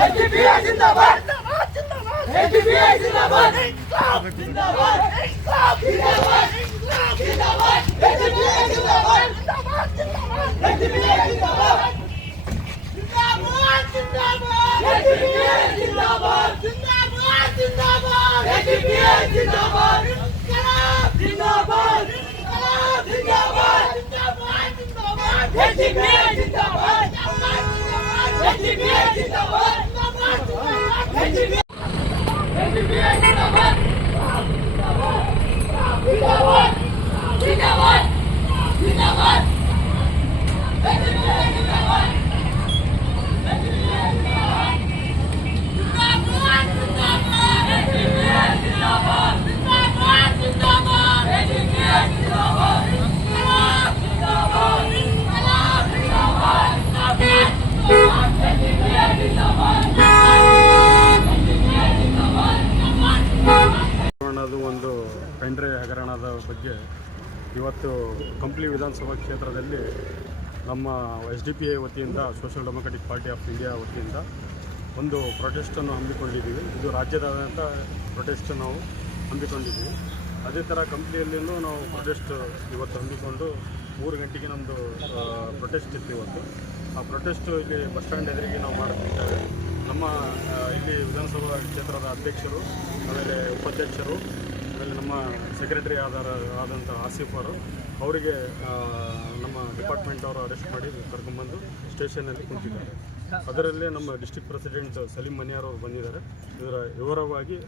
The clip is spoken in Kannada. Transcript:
HDP'ye zindabat! HDP'ye zindabat! İnkılap! Zindabat! İnkılap! Zindabat! İnkılap! Zindabat! HDP'ye zindabat! Zindabat! Zindabat! HDP'ye zindabat! Zindabat! Zindabat! HDP'ye zindabat! Zindabat! Zindabat! HDP'ye zindabat! İnkılap! Zindabat! İnkılap! Zindabat! Zindabat! Zindabat! HDP'ye Vai, ಪೆಂಡ್ರೆ ಹಗರಣದ ಬಗ್ಗೆ ಇವತ್ತು ಕಂಪ್ಲಿ ವಿಧಾನಸಭಾ ಕ್ಷೇತ್ರದಲ್ಲಿ ನಮ್ಮ ಎಸ್ ಡಿ ಪಿ ಐ ವತಿಯಿಂದ social democratic party of India ವತಿಯಿಂದ ಒಂದು ಪ್ರೊಟೆಸ್ಟನ್ನು ಹಮ್ಮಿಕೊಂಡಿದ್ದೀವಿ. ಇದು ರಾಜ್ಯದಾದ್ಯಂತ ಪ್ರೊಟೆಸ್ಟ್ ನಾವು ಹಮ್ಮಿಕೊಂಡಿದ್ದೀವಿ. ಅದೇ ಥರ ಕಂಪ್ನಿಯಲ್ಲಿಯೂ ನಾವು ಪ್ರೊಟೆಸ್ಟ್ ಇವತ್ತು ಹಮ್ಮಿಕೊಂಡು ಮೂರು ಗಂಟೆಗೆ ನಮ್ಮದು ಪ್ರೊಟೆಸ್ಟ್ ಇತ್ತು ಇವತ್ತು. ಆ ಪ್ರೊಟೆಸ್ಟು ಇಲ್ಲಿ ಬಸ್ ಸ್ಟ್ಯಾಂಡ್ ಎದುರಿಗೆ ನಾವು ಮಾಡುತ್ತಿದ್ದೇವೆ ನಮ್ಮ ಇಲ್ಲಿ ವಿಧಾನಸಭಾ ಕ್ಷೇತ್ರದ ಅಧ್ಯಕ್ಷರು, ಆಮೇಲೆ ಉಪಾಧ್ಯಕ್ಷರು ನಮ್ಮ ಸೆಕ್ರೆಟರಿ ಆಧಾರ ಆದಂಥ ಆಸಿಫ್ ಅವರು ಅವರಿಗೆ ನಮ್ಮ ಡಿಪಾರ್ಟ್ಮೆಂಟ್ ಅವರು ಅರೆಸ್ಟ್ ಮಾಡಿ ಕರ್ಕೊಂಡ್ಬಂದು ಸ್ಟೇಷನಲ್ಲಿ ಕುಂತಿದ್ದಾರೆ. ಅದರಲ್ಲೇ ನಮ್ಮ ಡಿಸ್ಟಿಕ್ ಪ್ರೆಸಿಡೆಂಟ್ ಸಲೀಂ ಮನಿಯಾರ್ ಅವರು ಬಂದಿದ್ದಾರೆ. ಇದರ ವಿವರವಾಗಿ